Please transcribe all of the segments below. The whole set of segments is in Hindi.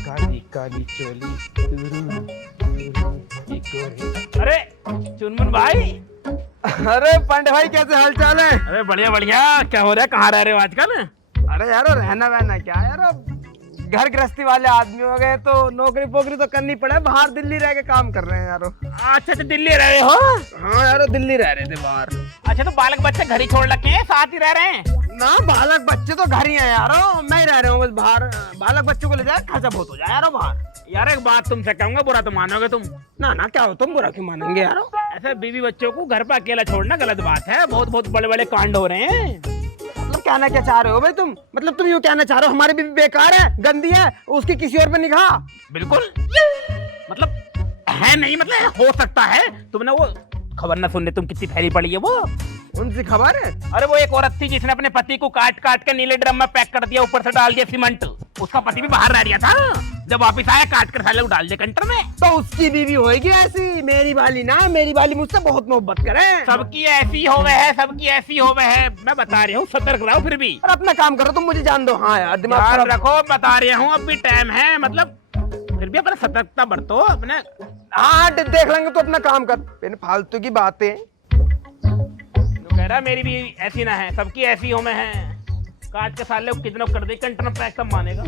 काली काली चोली अरे चुनमुन भाई। अरे पांडे भाई, कैसे हाल चाल है? अरे बढ़िया बढ़िया। क्या हो रहा है, कहाँ रह रहे हो आजकल? अरे यार रहना वहना क्या यार, अब घर गृहस्थी वाले आदमी हो गए तो नौकरी पोकरी तो करनी पड़े। बाहर दिल्ली रह के काम कर रहे हैं यारो। अच्छा अच्छा, दिल्ली रह रहे हो? हाँ यारो, दिल्ली रह रहे थे बाहर। अच्छा, तो बालक बच्चे घर ही छोड़ रखे हैं, साथ ही रह रहे हैं? ना, बालक बच्चे तो घर ही हैं यारो, मैं ही रह रहा हूँ बस बाहर। बालक बच्चों को ले जाए, खर्चा बहुत हो जाए यारो बाहर। यार एक बात तुमसे कहूंगा, बुरा तो मानोगे तुम? ना ना, क्या हो तुम, बुरा क्यों मानेंगे यारो? ऐसे बीवी बच्चों को घर पर अकेला छोड़ना गलत बात है। बहुत बहुत बड़े बड़े कांड हो रहे हैं। मतलब कहना क्या चाह रहे हो भाई तुम? मतलब तुम यूँ कहना चाह रहे हो हमारी बीवी बेकार है, गंदी है, उसकी किसी और पे निगाह? बिल्कुल। मतलब है नहीं, मतलब हो सकता है। तुमने वो खबर ना सुनने तुम कितनी फैली पड़ी है वो? उनसी खबर है? अरे वो एक औरत थी जिसने अपने पति को काट काट के नीले ड्रम में पैक कर दिया, ऊपर से डाल दिया सीमेंट। उसका पति भी बाहर रह रहा था, जब वापस आया काट कर साले को डाल दिया कंटर में। तो उसकी बीवी होगी ऐसी, मेरी वाली ना। मेरी वाली मुझसे बहुत मोहब्बत करे। सबकी ऐसी होवे है, सबकी ऐसी होवे है। मैं बता रही हूँ, सतर्क रहो फिर भी। और अपना काम करो, तुम मुझे जान दो। हाँ यार, दिमाग याद खराब रखो, बता रही हूँ, अब भी टाइम है। मतलब फिर भी अपना सतर्कता बरतो अपने। हाँ, देख लेंगे, तो अपना काम कर। बिन फालतू की बातें। तो कह रहा मेरी भी ऐसी ना है, सबकी ऐसी हो में है। काट के साले को कितना कर दे कंटर में पैक, कब मानेगा?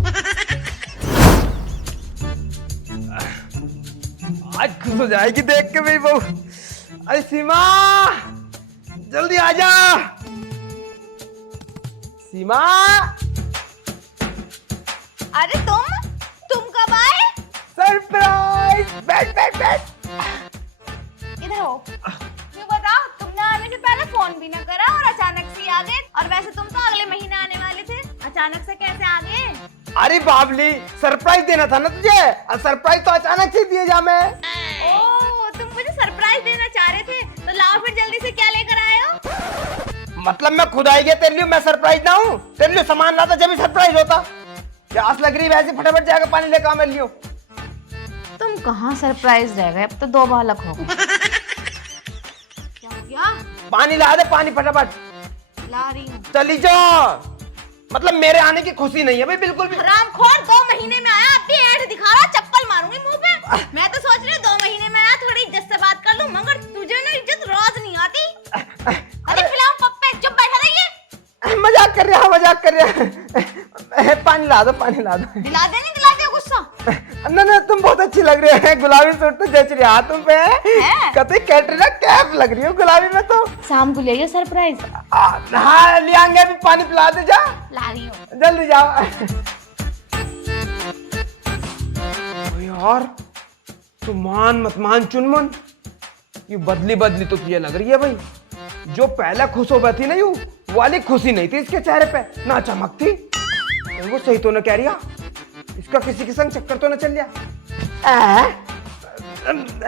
आज खुश हो जाएगी देख के मेरी बहू। अरे सीमा, जल्दी आजा। सीमा। अरे तुम कब आए? सरप्राइज। बैठ बैठ बैठ। इधर हो। क्यों बताओ, तुमने आने से पहले फोन भी ना करा और अचानक से आ गए। और वैसे तुम तो अगले महीने आने वाले थे, अचानक से कैसे आ गए? अरे बाबली, सरप्राइज देना था ना तुझे, और सरप्राइज तो अचानक से दिए जा मैं। ओह, तुम मुझे सरप्राइज देना चाह रहे थे, तो लाओ फिर जल्दी से क्या लेकर आए हो? मतलब मैं खुद आई गया तेरे लिए, मैं सरप्राइज ना हूँ? तेरे लिए सामान लाता जब भी सरप्राइज होता। प्यास लग रही वैसे फटाफट जाकर पानी लेकर आ, मैं लियो। तुम कहाँ सरप्राइज रह गए, अब तो 2 बालक हो। क्या? पानी ला दे, पानी फटाफट। ला रही हूँ। चली जाओ। मतलब मेरे आने की खुशी नहीं है भाई, बिल्कुल भी। हरामखोर, 2 महीने में आया, अब भी ऐठ दिखा रहा, चप्पल मारूंगी मुंह पे। मैं तो सोच रही हूँ 2 महीने में आया, थोड़ी इज्जत से बात कर लूं, मगर तुझे ना इज्जत रोज नहीं आती। अरे खिलाओ पप्पे, चुप बैठा रहिए। मजाक कर रहा है, मजाक कर रहा है। पानी ला दो, पानी ला दो। दिला दे गुस्सा। ना ना, तुम बहुत अच्छी लग रही है, गुलाबी सूट तो जच रही है तुम पे। कतई कैटरीना कैफ लग रही हो गुलाबी में तो। शाम को ले आइयो सरप्राइज। हाँ ले आएंगे, अभी पानी पिला दे जा। ला रही हूँ। जल्दी जाओ। यार तू मान मत मान चुनमुन, ये बदली बदली तो तुझे लग रही है भाई। जो पहले खुश हो गई थी ना, यू वाली खुशी नहीं थी इसके चेहरे पे, ना चमक थी। वो सही तो न कह रही, इसका किसी के संग चक्कर तो न चल गया।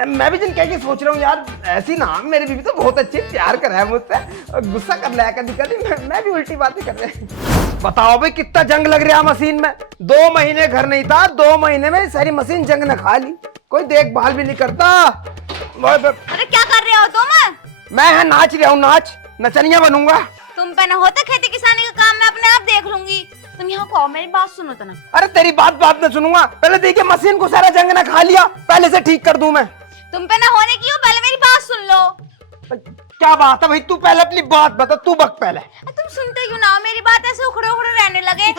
मैं भी जिन कह के सोच रहा हूँ यार, ऐसी ना, मेरी बीवी तो बहुत अच्छी, प्यार कर रहा है मुझसे, गुस्सा कर रहा है कभी कभी, मैं भी उल्टी बातें कर रहा है। बताओ भाई कितना जंग लग रहा है मशीन में। 2 महीने घर नहीं था, 2 महीने में सारी मशीन जंग न खा ली, कोई देखभाल भी नहीं करता। अरे क्या कर रहे हो तुम? मैं है नाच रहा हूँ, नाच नचनिया बनूंगा। तुम पे ना होता खेती किसानी का काम, मैं अपने आप देख लूंगी। तुम यहाँ को आओ, मेरी बात सुनो तो ना। अरे तेरी बात न सुनूंगा, पहले देखिए मशीन को सारा जंग न खा लिया, पहले से ठीक कर दूं मैं। तुम पे ना होने की हो, पहले मेरी बात सुन लो। क्या बात है भाई, तू पहले अपनी बात बता, तू बक पहले। तुम सुनते क्यों ना हो मेरी बात, ऐसे उखड़े उखड़े रहने लगे।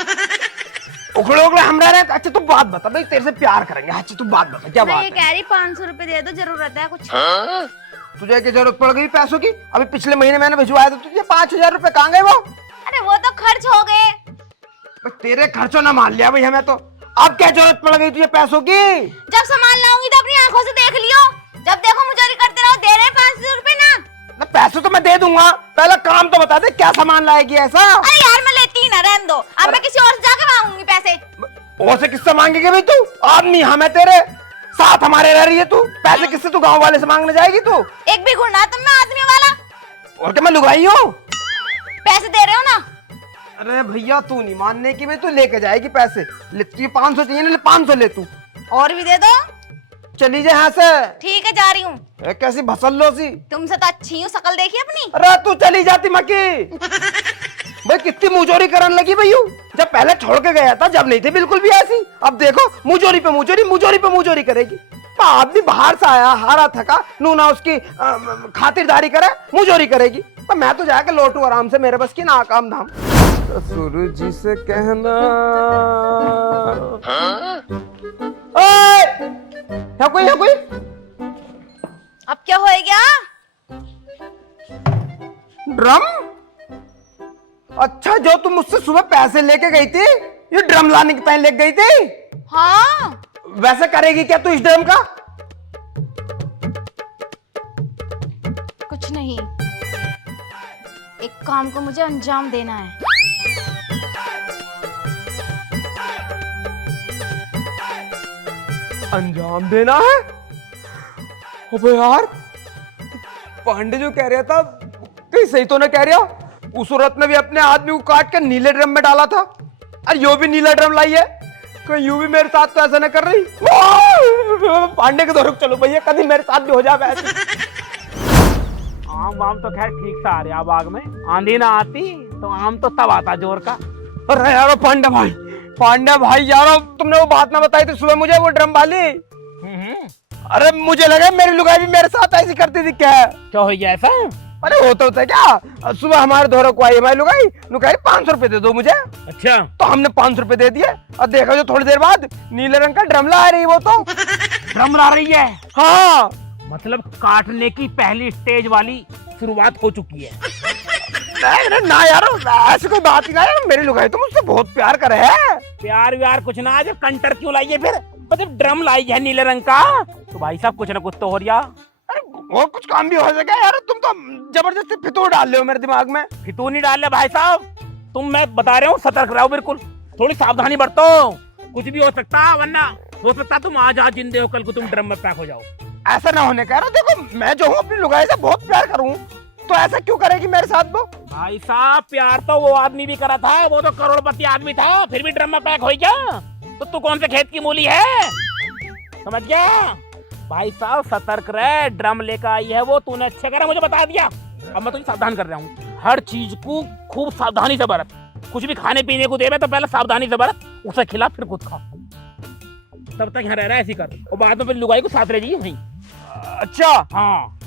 उखड़े उखड़े हम रह रहे हैं। अच्छा तू बात बता भाई, तेरे से प्यार करेंगे। अच्छा तू बात बता, क्या मैं बात ये है? कह रही 500 रुपए दे दो, जरूरत है कुछ। तुझे क्या जरूरत पड़ गई पैसों की? अभी पिछले महीने मैंने भिजवाया था तुझे 5000 रुपए, कहाँ गए वो? अरे वो तो खर्च हो गए। तेरे खर्चों ना मान लिया भाई हमें तो। अब क्या जरूरत पड़ गई तुझे पैसों की? जब सामान लाऊंगी तो अपनी आंखों से देख लियो। जब देखो मुझे करते रहो, दे रहे 500 रुपए ना। पैसे तो मैं दे दूंगा, पहले काम तो बता दे क्या सामान लाएगी ऐसा। अरे यार मैं लेती ही ना, रहने दो। अब मैं किसी और से जाके मांगूंगी पैसे। और से किससे मांगेगी भाई तू? आदमी हमें तेरे साथ हमारे रह रही है तू, पैसे किससे तू गांव वाले से मांगने जाएगी तू? एक भी गुना तुम में आदमी वाला। और क्या मैं लुगाई हूँ? पैसे दे रहे हो ना? अरे भैया तू नहीं मानने की, मैं तू लेके जाएगी पैसे। ले तुझे 500 चाहिए ना, ले 500 ले तू। और भी दे दो। चली जाए यहाँ से। ठीक है, जा रही हूँ। कैसी भसल्लो सी। तुमसे तो अच्छी हूँ, शकल देखी अपनी। अरे तू चली जाती मकी। भाई कितनी मुजोरी करने लगी भैया, जब पहले छोड़ के गया था जब नहीं थे बिल्कुल भी ऐसी, अब देखो मुजोरी पे मुजोरी, मुजोरी पे मुजोरी करेगी। आदमी बाहर से आया हारा थका, नू ना उसकी खातिरदारी करे, मुजोरी करेगी। तो मैं तो जाके लौटू आराम से, मेरे बस की ना काम धाम। ससुर जी से कहना है कोई अब क्या होएगा? ड्रम? अच्छा, जो तुम मुझसे सुबह पैसे लेके गई थी, ये ड्रम लाने के टाइम लेके गई थी? हाँ। वैसे करेगी क्या तू इस ड्रम का? कुछ नहीं, एक काम को मुझे अंजाम देना है। अंजाम देना है? अबे यार, पांडे जो कह रहा था कहीं सही तो ना कह रहा? उस औरत ने भी अपने आदमी को काट कर नीले ड्रम में डाला था, और यो भी नीला ड्रम लाई है। कहीं यू भी मेरे साथ तो ऐसा ना कर रही? पांडे के दौर चलो भैया, कभी मेरे साथ भी हो जाए ऐसे। आम वाम तो खैर ठीक से आ रहा बाग में, आंधी ना आती तो आम तो तब आता जोर का। अरे यारो पांडे भाई यारो, तुमने वो बात ना बताई थी सुबह मुझे, वो ड्रम वाली। अरे मुझे लगा मेरी लुगाई भी मेरे साथ ऐसी करती थी क्या? क्या हो गया ऐसा? अरे होता है क्या, सुबह हमारे धोरे को आई हमारी लुगाई, लुगाई 500 रुपए दे दो मुझे। अच्छा, तो हमने 500 रुपए दे दिए, और देखा जो थोड़ी देर बाद नीले रंग का ड्रम ला रही वो तो। ड्रम ला रही है? हाँ, मतलब काटने की पहली स्टेज वाली शुरुआत हो चुकी है। नहीं ना यार, ऐसी कोई बात ही ना यार, मेरी लुगाई तो मुझसे बहुत प्यार करे है। प्यार व्यार कुछ ना, जब कंटर क्यों लाई है फिर? मतलब ड्रम लाई है नीले रंग का, तो भाई साहब कुछ ना कुछ तो हो रहा। और कुछ काम भी हो सके यार, तुम तो जबरदस्ती फितूर डाल रहे हो मेरे दिमाग में। फितूर नहीं डाल रहे भाई साहब, तुम, मैं बता रहा हूँ सतर्क रहो, बिल्कुल थोड़ी सावधानी बरतो, कुछ भी हो सकता है, वरना हो सकता तुम आज जिंदे हो, कल को तुम ड्रम में पैक हो जाओ। ऐसा ना होने का। देखो मैं जो हूँ अपनी लुगाई से बहुत प्यार करूँ, तो ऐसा क्यों करेगी मेरे साथ वो? भाई साहब प्यार तो वो आदमी भी करा था, वो तो करोड़पति आदमी था, फिर भी ड्रम में पैक हो गया, तो तू कौन से खेत की मूली है? समझ गया? भाई साहब सतर्क रहे, ड्रम लेकर आई है वो, तूने अच्छे करा मुझे बता दिया। अब मैं तुझे सावधान कर रहा हूँ, हर चीज को खूब सावधानी से बरत, कुछ भी खाने पीने को देवे तो पहले सावधानी से बरत, उसे खिला फिर खुद खा, तब तक यहाँ रह रहा है ऐसी कर, और बाद में फिर लुगाई को साथ ले जाइए वहीं। अच्छा हाँ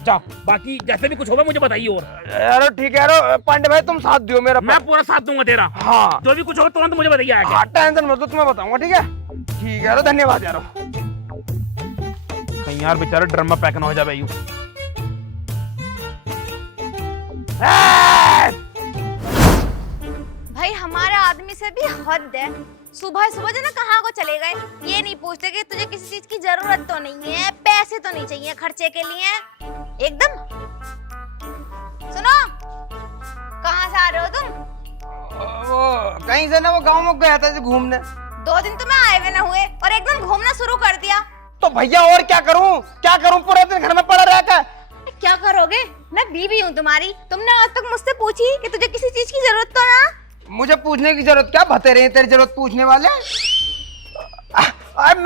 जा, बाकी जैसे भी कुछ होगा मुझे बताइए। और यार ठीक है यार, पांडे भाई तुम साथ दियो मेरा। मैं पूरा साथ दूंगा तेरा। हाँ, जो भी कुछ होगा तुरंत मुझे बताइए आके। हाँ टेंशन मत लो, तुम्हें बताऊंगा, ठीक है? ठीक है यार, धन्यवाद यार। कहीं यार बेचारा ड्रम में पैक ना हो जाए। भाई हमारे आदमी से भी हद है, सुबह सुबह जो ना कहाँ को चले गए, ये नहीं पूछते कि तुझे किसी चीज की जरूरत तो नहीं है, पैसे तो नहीं चाहिए खर्चे के लिए, एकदम। सुनो, कहाँ से आ रहे हो तुम? वो कहीं से ना, वो गांव में गया था घूमने। 2 दिन तो मैं आए हुए न हुए और एकदम घूमना शुरू कर दिया। तो भैया और क्या करूं, पूरे दिन घर में पड़ा रहकर। क्या करोगे, मैं बीवी हूँ तुम्हारी, तुमने आज तक मुझसे पूछी कि तुझे किसी चीज की जरूरत तो ना? मुझे पूछने की जरूरत क्या, भते रहे तेरी जरूरत पूछने वाले।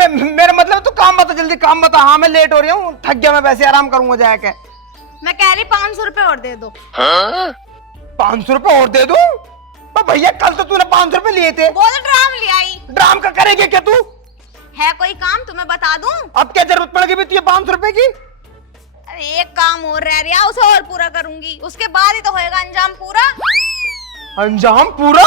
मेरा मतलब तू काम बता, जल्दी काम बता। हाँ मैं लेट हो रही हूँ, थक गया मैं, वैसे आराम करूंगा जाके। मैं कह रही 500 रुपए और दे दो। 500 रुपए और दे दूं? तो भैया कल तो तूने 500 रुपए लिए थे। वो तो ड्राम ले आई। ड्राम का करेगी क्या तू? है कोई काम तुम्हें बता दूं? अब क्या जरूरत पड़ेगी भी तुझे 500 रुपए की? अरे एक काम और रह गया, उसे और पूरा करूंगी, उसके बाद ही तो होएगा अंजाम पूरा। अंजाम पूरा?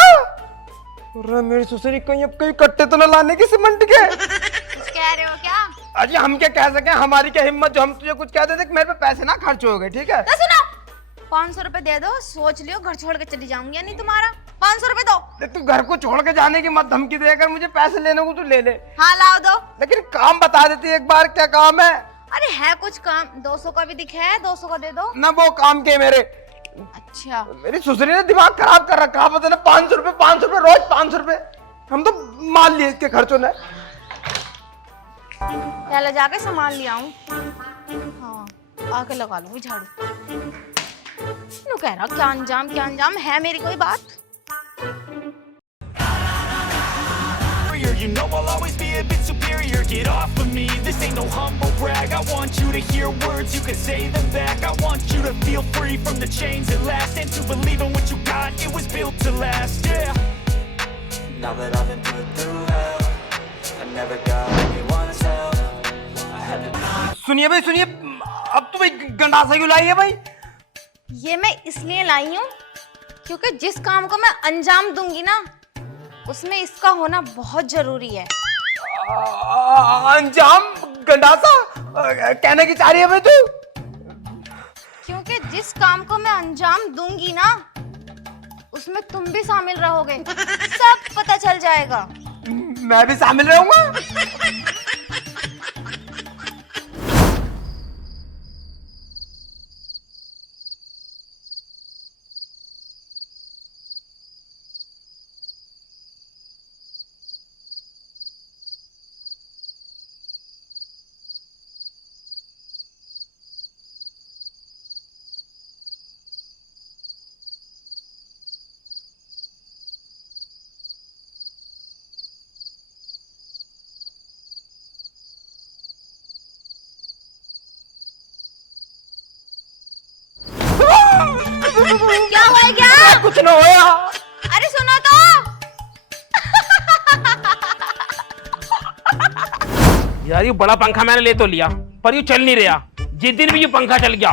अरे मेरी ससुरी कहीं अब कहीं कट्टे तो न लाने की सीमेंट के। कुछ कह रहे हो क्या? अजी हम क्या कह सके, हमारी क्या हिम्मत जो हम तुझे कुछ कह देते। मेरे पे पैसे ना खर्च हो गए, ठीक है? तो सुनो, 500 रुपए दे दो, सोच लियो घर छोड़ के चली जाऊंगी या नहीं तुम्हारा। 500 रुपए दो। तू घर को छोड़ के जाने की मत धमकी देकर, मुझे पैसे लेने को तू ले ले। हाँ लाओ दो। लेकिन काम बता देती एक बार, क्या काम है? अरे है कुछ काम, 200 का भी दिखे है, 200 का दे दो ना। वो काम के मेरे। अच्छा मेरी ससुरी ने दिमाग खराब कर रखा, पता ना 500 रुपए रोज 500 रुपए। हम तो मान लिए इसके खर्चों ने। पहले जाके सामान ले आऊं। हाँ आके लगा लूंगी झाड़ू। नु कह रहा क्या अंजाम है मेरी कोई बात? You know I'll always be a bit superior. inferior, get off of me. This ain't no humble brag. I want you to hear words, you can say them back. I want you to feel free from the chains that last, and to believe in what you got, it was built to last, yeah. Now that I've been put through hell, I never got anyone's help. I had to सुनिए भाई सुनिए, अब तो भाई गंडासा क्यों लाई है भाई? ये मैं इसलिए लाई हूँ क्योंकि जिस काम को मैं अंजाम दूंगी ना, उसमें इसका होना बहुत जरूरी है। अंजाम गंडासा कहने की चाह रही है भाई तू? क्योंकि जिस काम को मैं अंजाम दूंगी ना, उसमें तुम भी शामिल रहोगे, सब पता चल जाएगा। मैं भी शामिल रहूंगा। क्या हो गया? कुछ ना होया। अरे सुनो तो। यार ये बड़ा पंखा मैंने ले तो लिया, पर ये चल नहीं रहा। जिस दिन भी ये पंखा चल गया,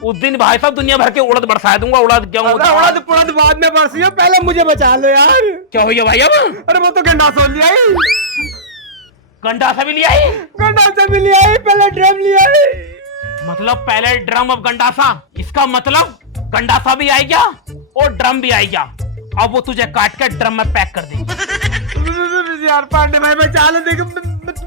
उस दिन भाई साहब दुनिया भर के उड़द बरसा दूंगा। उड़द क्या होता है? उड़द बाद में बरसियो, पहले मुझे बचा लो यार। क्या हो गया भाई अब? अरे वो तो गंडासा लिया ही। गंडासा भी लिया है? गंडासा भी लिया ही, पहले ड्रम लिया ही। मतलब पहले ड्रम अब गंडासा, इसका मतलब गंडासा भी आई गया और ड्रम भी आई गया। अब वो तुझे काट कर ड्रम में पैक कर देंगे। यार पांडे भाई मैं चालू देख,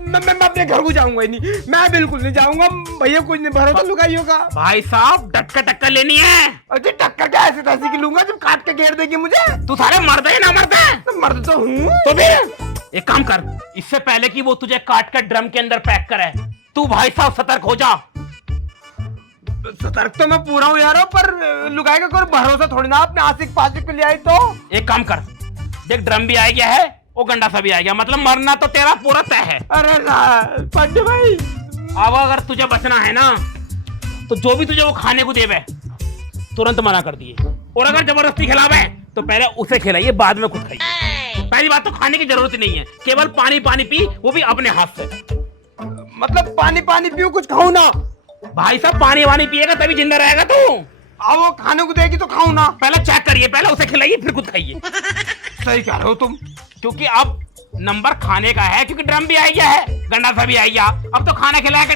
मैं अपने घर को जाऊंगा ही नहीं, मैं बिल्कुल नहीं जाऊंगा भैया। कुछ नहीं, भरोसा लुगाइयों का। भाई साहब टक्कर टक्कर लेनी है। अरे टक्कर क्या ऐसे तैसे की लूंगा जब काट के घेर देगी मुझे? तू सारे मर्द है ना मर्द है? तो मर्द तो हूँ। तो फिर एक काम कर, इससे पहले कि वो तुझे काट कर ड्रम के अंदर पैक करे, तू भाई साहब सतर्क हो जा। सतर्क तो मैं पूरा हूँ यार, पर लुगाई का कोई भरोसा थोड़ी ना। अपने आशिक पाशिक पे ले आई तो एक काम कर, देख ड्रम भी आ गया है, वो गंडासा भी आ गया, मतलब मरना तो तेरा पूरा तय है। अरे पांडे भाई, अब अगर तुझे बचना है ना, तो जो भी तुझे वो खाने को देवे तुरंत मना कर दिए, और अगर जबरदस्ती खिलावे तो पहले उसे खिलाइए, बाद में खुद खाइए। पहली बात तो खाने की जरूरत नहीं है, केवल पानी पानी पी, वो भी अपने हाथ से। मतलब पानी पानी पियो, कुछ खाऊं ना? भाई साहब पानी वानी पिएगा तभी जिंदा रहेगा तू। अब वो खाने को देगी तो खाऊं ना? पहले चेक करिए, पहले उसे खिलाइए फिर खुद खाइए। सही कह रहे हो तुम, क्योंकि अब नंबर खाने का है, क्योंकि ड्रम भी आ गया है, गंडासा भी आ गया। अब तो खाना खिलाया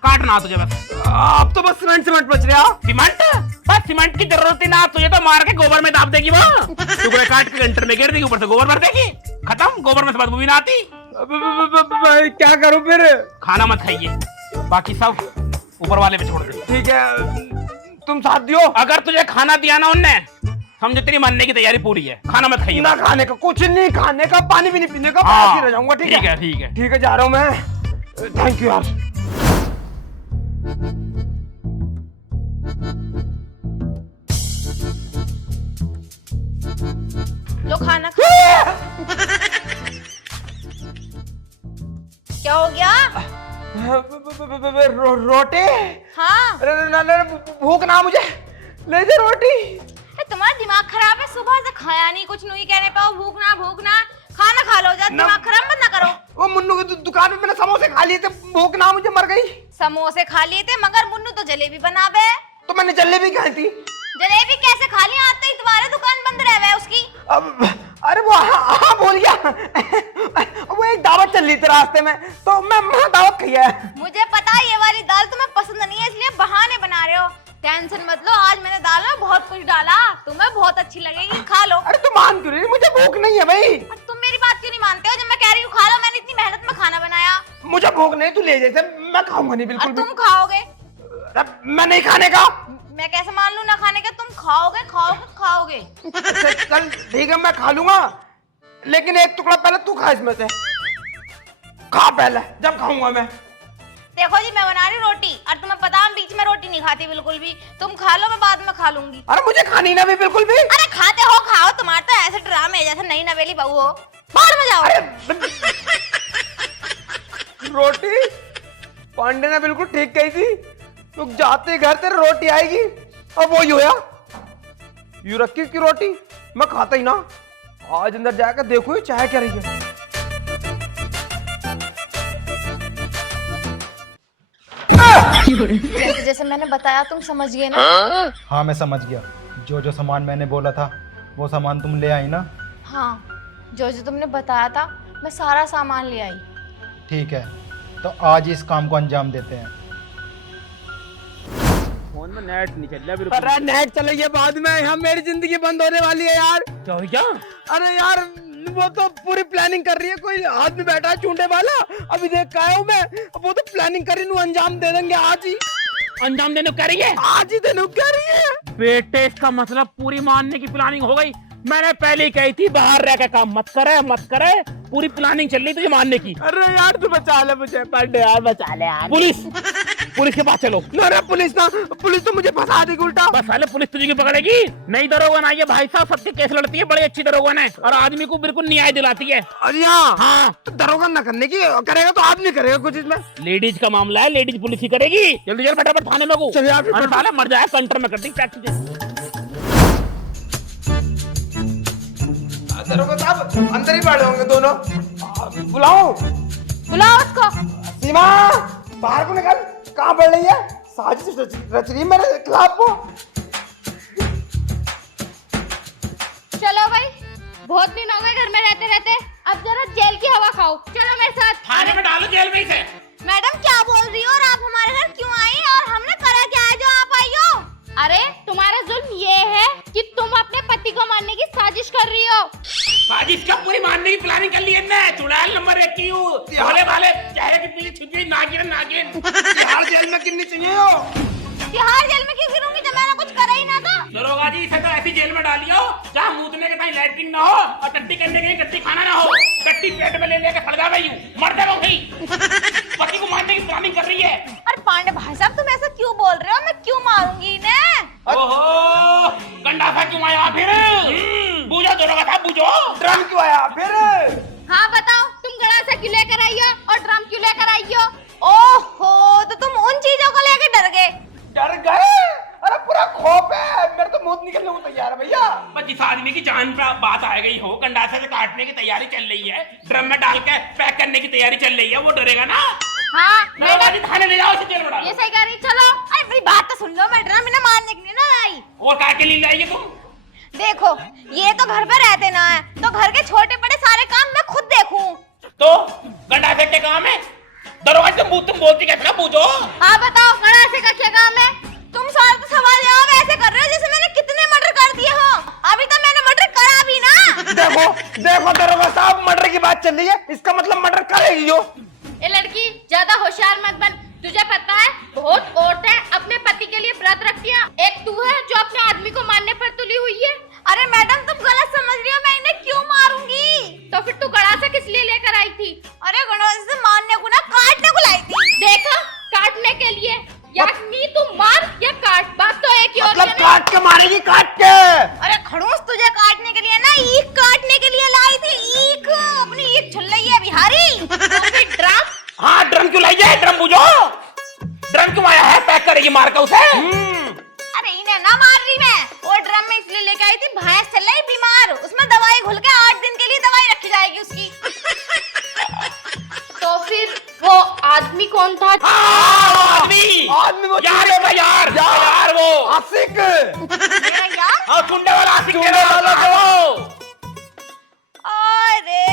काटना तुझे बस। अब तो बस सीमेंट बच रहा। सीमेंट? बस सीमेंट की जरूरत ही ना, तुझे तो मार के गोबर में दाब देगी वो। टुकड़े काट के गंटर में गिर देगी, ऊपर से गोबर भर देगी, खत्म। गोबर में से बदबू भी ना आती। क्या करूं फिर? खाना मत खाइए, बाकी सब ऊपर वाले पे छोड़ दे। ठीक है, तुम साथ दियो। अगर तुझे खाना दिया ना उनने, समझो तेरी मरने की तैयारी पूरी है। खाना मत खाइए। ना खाने का, कुछ नहीं खाने का, पानी भी नहीं पीने का, हाँ, रह जाऊंगा। ठीक है ठीक है ठीक है, जा रहा हूँ मैं। थैंक यू यार। लो खाना। क्या हो गया? रोटी? हाँ। भूख ना मुझे, ले दे रोटी। तुम्हारा दिमाग खराब है, सुबह से खाया नहीं, कुछ नहीं कहने पाओ। भूख ना खाना खा लो, जा दिमाग खराब मत ना करो। वो मुन्नू की दुकान में मैंने समोसे खा लिए थे, भूख ना मुझे, मर गई। समोसे खा लिए थे, मगर मुन्नू तो जलेबी बनावे। तो मैंने जलेबी खाई थी। जलेबी कैसे खा ली? आते ही तुम्हारी दुकान बंद रहे है उसकी। अब अरे वो हाँ बोल गया। वो एक दावत चल रही थी रास्ते में, तो मैं दावत खाई है। मुझे पता है ये वाली दाल तुम्हें पसंद नहीं है, इसलिए बहाने बना रहे हो। टेंशन मत लो, आज मैंने दाल में बहुत कुछ डाला, तुम्हें बहुत अच्छी लगेगी, खा लो। अरे तुम मान क्यों रही? मुझे भूख नहीं है भाई। तुम मेरी बात क्यों नहीं मानते हो? जब मैं कह रही हूँ खा लो, मैंने इतनी मेहनत में खाना बनाया। मुझे भूख नहीं, तू ले जैसे, मैं खाऊंगा नहीं बिल्कुल और भी। तुम खाओगे? मैं नहीं खाने का। मैं कैसे मान लूं ना खाने का? तुम खाओगे। अच्छा चल ठीक है, मैं खा लूंगा, लेकिन एक टुकड़ा पहले तू खा इसमें से। खा पहले, जब खाऊंगा मैं। देखो जी, मैं बना रही रोटी, और तुम्हें पता है बीच में रोटी नहीं खाती बिल्कुल भी। तुम खा लो, मैं बाद में खा लूंगी। अरे मुझे खानी ना भी बिल्कुल भी। अरे खाते हो, खाओ। तुम्हारे तो ऐसे ड्रामे है जैसे नई नवेली बहू हो। बाहर में जाओ। रोटी? पांडे ने बिल्कुल ठीक कही थी, तू जाते घर तेरे रोटी आएगी। अब वही होया, यू रखी की रोटी मैं खाता ही ना। आज अंदर जाकर देखो ये चाय क्या रही है। जैसे मैंने बताया तुम समझ गए ना? हाँ मैं समझ गया, जो जो सामान मैंने बोला था वो सामान तुम ले आई ना? हाँ, जो जो तुमने बताया था मैं सारा सामान ले आई। ठीक है, तो आज इस काम को अंजाम देते हैं। फोन में नेट नहीं चल रहा बिल्कुल। अरे नेट चलेगी बाद में, यहाँ मेरी जिंदगी बंद होने वाली है यार। क्या हो क्या? अरे यार वो तो पूरी प्लानिंग कर रही है, कोई आदमी बैठा है चूंटे वाला, अभी देख के आया हूं मैं। वो तो प्लानिंग कर रही है, अंजाम दे देंगे आज ही। अंजाम देने को कह रही है? आज ही देने को कह रही है। बेटे इसका मतलब पूरी मारने की प्लानिंग हो गई। मैंने पहले ही कही थी बाहर रह के काम मत करे, पूरी प्लानिंग चल रही तुझे मारने की। अरे यार तू बचा ले मुझे, पांडे यार बचा ले यार। पुलिस के पास चलो। अरे पुलिस तो मुझे फंसा देगी उल्टा। बस साले पुलिस तुझे क्यों पकड़ेगी? नई दरोगन आई है भाई साहब, सबके केस लड़ती है, बड़ी अच्छी दरोगन है और आदमी को बिल्कुल न्याय दिलाती है। अरे हाँ तो दरोगा ना करने की, करेगा तो आदमी करेगा कुछ इसमें। लेडीज का मामला है, लेडीज पुलिस ही करेगी। जल्दी चल फटाफट थाने में को। चल यार, अरे साले मर जाए, कंटर में कर दी प्रैक्टिस। दरोगा साहब अंदर ही बैठे होंगे दोनों, बुलाओ उसको। सीमा बाहर को निकल, कहाँ बढ़ रही है? साजिश रच रही है मेरे खिलाफ को। चलो भाई, बहुत दिन हो गए घर में रहते रहते, अब जरा जेल की हवा खाओ। चलो मेरे साथ। थाने में डालो, जेल में से। मैडम क्या बोल रही हो, और आप हमारे घर क्यों आई और हमने करा क्या है जो आप आई हो? अरे तुम्हारा जुल्म ये है कि तुम अपने पति को मारने की साजिश कर रही हो। साजिश का पूरी मारने की प्लानिंग कर ली है ना। चुड़ैल नंबर 1 की हूँ, भोले भाले चेहरे की पीली छिपी नागिन। तिहाड़ जेल में कितनी चाहिए हो? तिहाड़ जेल में क्यों गिरूंगी जब मैंने कुछ करा ही ना था? दरोगा जी इसे तो ऐसी जेल में डालियो जहाँ मूतने के टाइम लैट्रिन ना हो और टट्टी करने के लिए टट्टी खाना ना हो। टट्टी पेट में ले लेके फट जा गई हूँ, मर जा गई। पति को मारने की प्लानिंग कर रही है। अरे पांडे भाई साहब तुम ऐसा क्यों बोल रहे हो? मैं क्यों मारूंगी इन्हें? ओहो, गंडासा क्यों आया फिर? बूझो दरोगा साहब, बूझो। ड्रम क्यों आया फिर? हाँ बताओ, तुम गड़ासा क्यों लेकर आई हो और ड्रम क्यों लेकर आई हो? ओहो, तो तुम उन चीजों को लेकर डर गए? डर गए? अरे पूरा खौफ है, मेरे तो मौत निकलने को तैयार है भैया। बस जिस आदमी की जान पर बात आ गई हो, गंडासे से काटने की तैयारी चल रही है, ड्रम में डाल के पैक करने की तैयारी चल रही है, वो डरेगा ना। हाँ दरोगा जी थाने ले जाओ, इसे जेल में डालो। ये सही कह रही। चलो, अरे मेरी बात तो सुन लो, मैं ड्रम इन्हें मारने के लिए ना आई। और काय के लिए लाइए तुम? देखो, ये तो घर पे रहते ना है, तो घर के छोटे बड़े सारे काम मैं खुद देखूं। तो गंडासे के काम है? दरोगा तुम बोलती कैसे ना, पूछो। हाँ बताओ, गड़ासे का क्या काम है? तुम सारे तो सवाल जवाब ऐसे कर रहे हो जैसे मैंने कितने मर्डर कर दिए हो। अभी तो मैंने मर्डर करा भी ना। देखो दरोगा साहब, मर्डर की बात चल रही है, इसका मतलब मर्डर करेगी जो। ए लड़की, ज्यादा होशियार मत बन। तुझे पता है बहुत औरतें अपने पति के लिए व्रत रखती हैं, एक तू है जो अपने आदमी को मारने पर तुली हुई है। अरे मैडम तुम गलत समझ रही हो, मैं इन्हें क्यों मारूंगी? तो फिर तू गड़ासा किस लिए लेकर आई थी? अरे गड़ासे से मारने को ना, काटने को लाई थी। देखा, काटने के लिए, यानी तू मार या काट, बात तो एक ही होती है ना। काट के मारेगी, काट के। अरे खड़ूस, तुझे काटने के लिए ना, ईख काटने के लिए लाई थी। ईख, अपनी ईख छुल रही है बिहारी। तो फिर ड्रम? हाँ ड्रम क्यों लाइए? ड्रम बुझो। ड्रम क्यों आया है? पैक करेगी मार का उसे। अरे इन्हें ना मार रही मैं, वो ड्रम में इसलिए लेके आई थी, भैंस चल रही बीमार, उसमें दवाई घुल के 8 दिन के लिए दवाई रखी जाएगी उसकी। तो फिर वो आदमी कौन था? आदमी वो यार होगा, यार वो आशिक। मेरा यार? हाँ, चुंडे वाला आशिक चुंडे वाला वो। अरे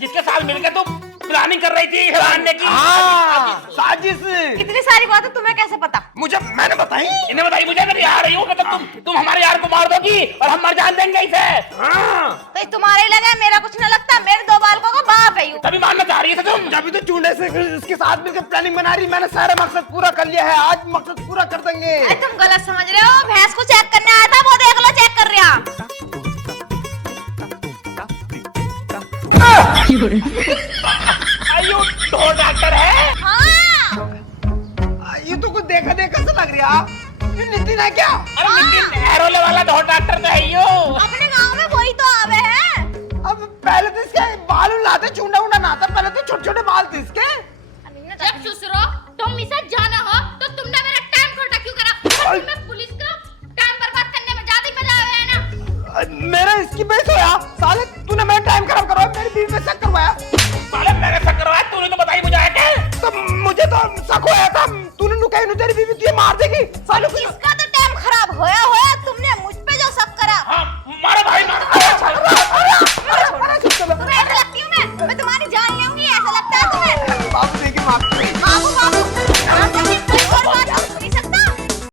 जिसके साथ मिलकर तुम प्लानिंग कर रही थी मारने की। हाँ, साजिश। इतनी सारी बातें तुम्हें कैसे पता? मैंने बताई। इन्हें बताई मुझे, मैं आ रही हूँ, मतलब तुम हमारे यार को मार दोगी और हम मर जान देंगे इसे। हाँ। तो तुम्हारे लगा, मेरा कुछ न लगता, मेरे 2 बालकों का बाप है यू। तभी मारना चाह रही है तुम। जब तो चूंडे से इसके साथ मिलकर प्लानिंग बना रही, मैंने सारा मकसद पूरा कर लिया है, आज मकसद पूरा कर देंगे। अरे तुम गलत समझ रहे हो, भैंस को चेक करने आया था, वो देख लो चेक कर रहा। आयु तो डॉक्टर है। हाँ, ये तो कुछ देखा सा लग रहा। ये नितिन है क्या? अरे नितिन एरोले वाला तो डॉक्टर तो है यो। अपने गांव में वही तो आवे है। अब पहले तो इसके बाल लाते, चूंडा उंडा नाता, पहले तो छोटे छोटे बाल थे इसके। तेनू तेरी बीवी तुझे मार देगी सालू इसका तो टाइम खराब होया